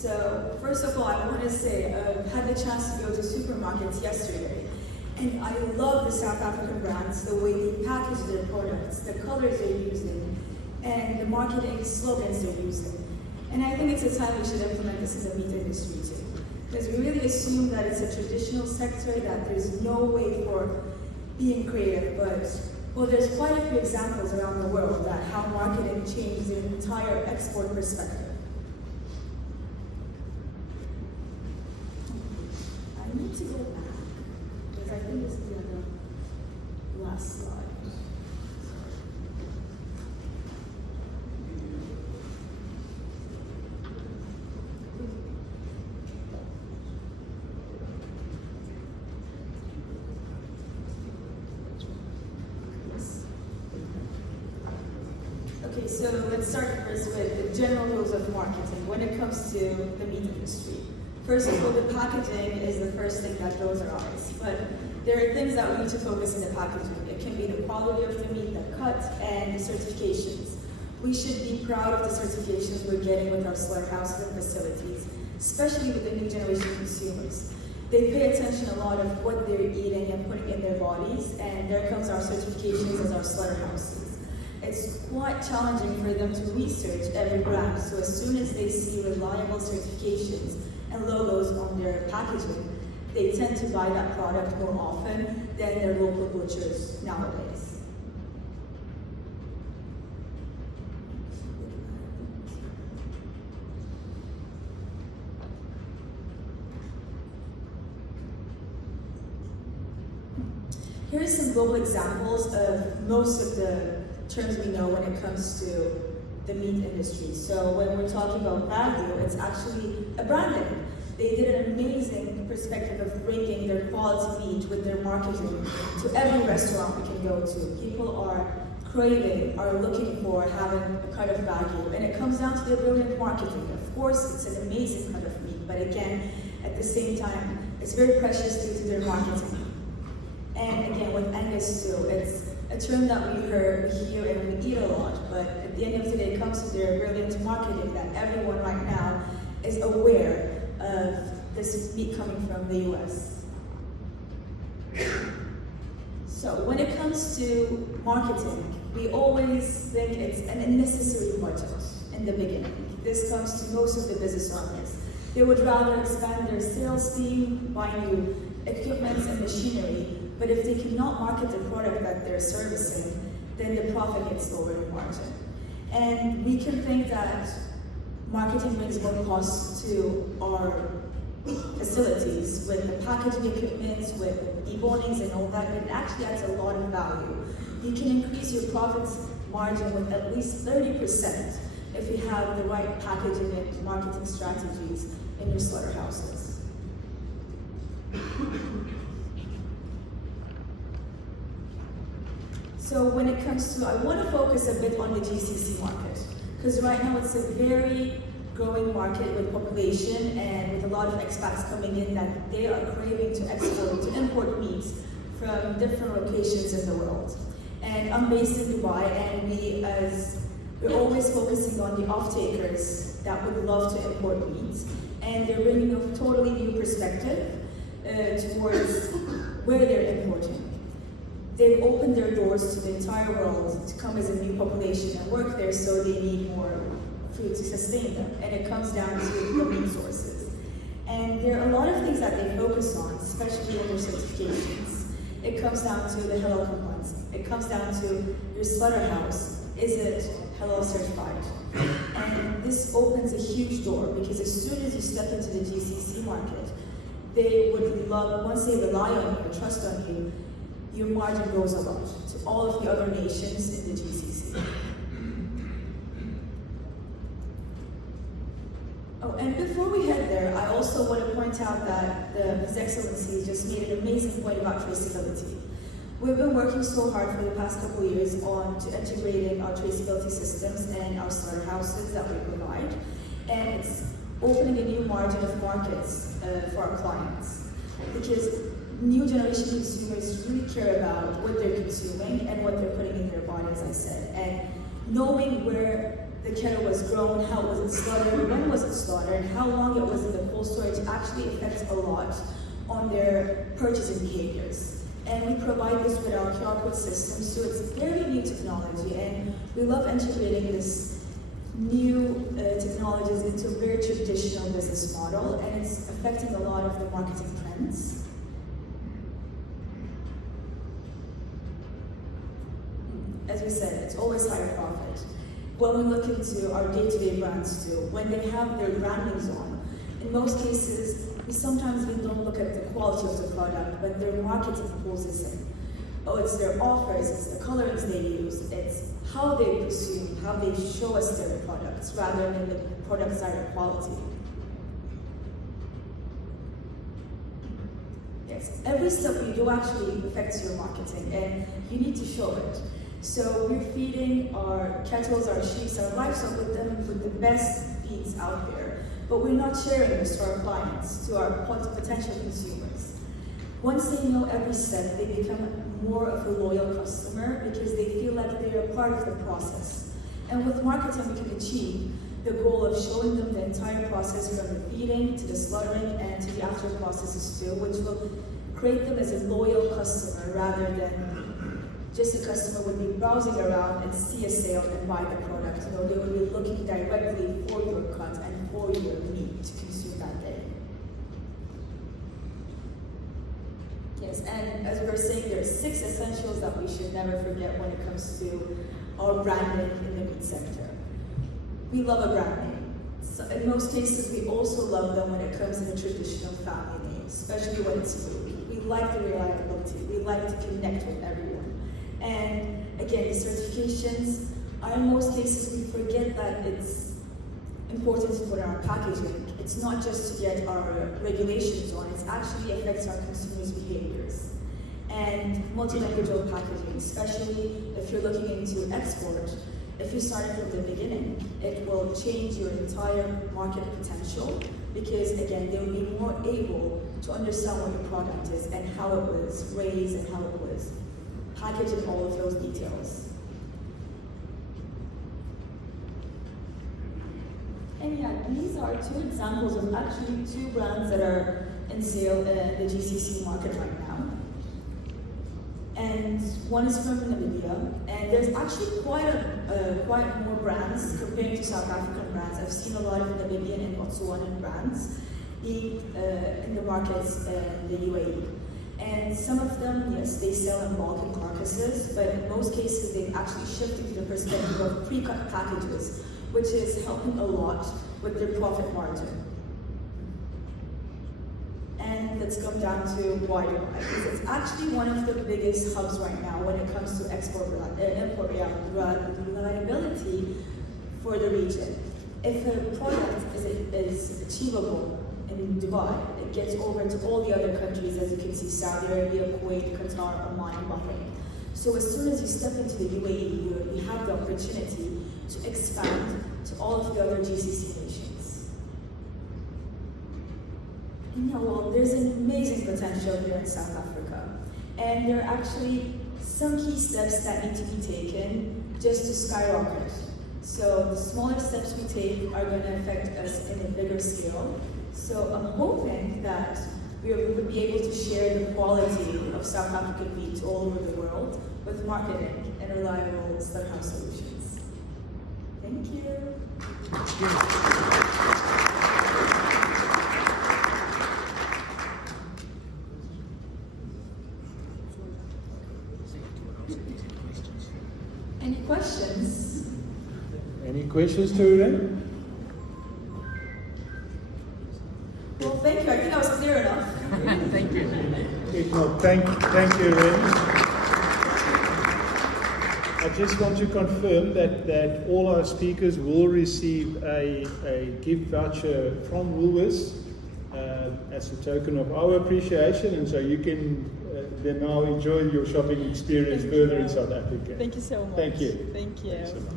So first of all, I want to say I had the chance to go to supermarkets yesterday, and I love the South African brands, the way they package their products, the colors they're using, and the marketing slogans they're using. And I think it's a time we should implement this in the meat industry too. Because we really assume that it's a traditional sector, that there's no way for being creative, but well, there's quite a few examples around the world that how marketing changed the entire export perspective. I need to go back, because I think this is the last slide. Okay, so let's start first with the general rules of marketing when it comes to the meat industry. First of all, the packaging is the first thing that draws our eyes, but there are things that we need to focus in the packaging. It can be the quality of the meat, the cut, and the certifications. We should be proud of the certifications we're getting with our slaughterhouses and facilities, especially with the new generation consumers. They pay attention a lot of what they're eating and putting in their bodies, and there comes our certifications as our slaughterhouses. It's quite challenging for them to research every brand, so as soon as they see reliable certifications and logos on their packaging, they tend to buy that product more often than their local butchers nowadays. Here are some global examples of most of the terms we know when it comes to the meat industry. So when we're talking about value, it's actually a branding. They did an amazing perspective of bringing their quality meat with their marketing to every restaurant we can go to. People are craving, are looking for having a cut of value, and it comes down to their brilliant marketing. Of course, it's an amazing cut of meat, but again, at the same time, it's very precious due to their marketing. And again, with Angus too, it's a term that we hear and we eat a lot, but at the end of the day, it comes to their brilliant marketing that everyone right now is aware of this meat coming from the US. So when it comes to marketing, we always think it's an unnecessary budget in the beginning. This comes to most of the business owners. They would rather expand their sales team, buy new equipment and machinery, but if they cannot market the product that they're servicing, then the profit gets lower in margin. And we can think that marketing brings more costs to our facilities with the packaging equipment, with debonings and all that, but it actually adds a lot of value. You can increase your profits margin with at least 30% if you have the right packaging and marketing strategies in your slaughterhouses. So when it comes to, I want to focus a bit on the GCC market, because right now it's a very growing market with population and with a lot of expats coming in that they are craving to export, to import meats from different locations in the world. And I'm based in Dubai, and we're always focusing on the off-takers that would love to import meats, and they're bringing a totally new perspective towards where they're importing. They've opened their doors to the entire world to come as a new population and work there, so they need more food to sustain them. And it comes down to the meat sources. And there are a lot of things that they focus on, especially in their certifications. It comes down to the halal compliance. It comes down to your slaughterhouse. Is it halal certified? And this opens a huge door, because as soon as you step into the GCC market, they would love, once they rely on you, trust on you, your margin goes a lot to all of the other nations in the GCC. Oh, and before we head there, I also want to point out that His Excellency just made an amazing point about traceability. We've been working so hard for the past couple of years to integrating our traceability systems and our slaughterhouses that we provide, and it's opening a new margin of markets for our clients, because new generation consumers really care about what they're consuming and what they're putting in their body, as I said. And knowing where the cattle was grown, how was it slaughtered, when was it slaughtered, water and how long it was in the cold storage actually affects a lot on their purchasing behaviors. And we provide this with our QR code system, so it's very new technology, and we love integrating this new technologies into a very traditional business model, and it's affecting a lot of the marketing trends. As we said, it's always higher profit. When we look into our day-to-day brands too, when they have their brandings on, in most cases, we sometimes don't look at the quality of the product, but their marketing pulls in. Oh, it's their offers, it's the colors they use, it's how they consume, how they show us their products, rather than the product side of quality. Yes, every step you do actually affects your marketing, and you need to show it. So we're feeding our kettles, our sheep, our livestock with the best feeds out there, but we're not sharing this to our clients, to our potential consumers. Once they know every step, they become more of a loyal customer because they feel like they're a part of the process. And with marketing, we can achieve the goal of showing them the entire process from the feeding to the slaughtering and to the after processes too, which will create them as a loyal customer rather than just a customer would be browsing around and see a sale and buy the product. You know, they would be looking directly for your cut and for your meat to consume that day. Yes, and as we were saying, there are 6 essentials that we should never forget when it comes to our branding in the meat sector. We love a brand name. So in most cases, we also love them when it comes to the traditional family name, especially when it's food. We like the reliability. We like to connect with everyone. And again, the certifications are in most cases, we forget that it's important to put our packaging. It's not just to get our regulations on, it actually affects our consumers' behaviors. And multilingual packaging, especially if you're looking into export, if you start from the beginning, it will change your entire market potential because again, they will be more able to understand what your product is and how it was raised and how it was packaged and all of those details. And yeah, these are 2 examples of actually 2 brands that are in sale in the GCC market right now. And one is from Namibia, and there's actually quite more brands compared to South African brands. I've seen a lot of Namibian and Botswanan brands in the markets in the UAE. And some of them, yes, they sell in bulk and carcasses, but in most cases they've actually shifted to the perspective of pre-cut packages, which is helping a lot with their profit margin. And let's come down to why Dubai, because it's actually one of the biggest hubs right now when it comes to import reliability for the region. If a product is achievable in Dubai, it gets over to all the other countries, as you can see, Saudi Arabia, Kuwait, Qatar, Oman, and Bahrain. So as soon as you step into the UAE, you have the opportunity to expand to all of the other GCC nations. And yeah, well, there's an amazing potential here in South Africa. And there are actually some key steps that need to be taken just to skyrocket. So the smaller steps we take are going to affect us in a bigger scale. So I'm hoping that we will be able to share the quality of South African meat all over the world with marketing and reliable slaughterhouse solutions. Thank you. Any questions? Any questions to Irem? Well, thank you. I think I was clear enough. Thank you. If not, thank you, Irem. I just want to confirm that all our speakers will receive a gift voucher from Woolworths as a token of our appreciation, and so you can then now enjoy your shopping experience further in South Africa. Thank you so much. Thank you. Thank you. Thanks so much.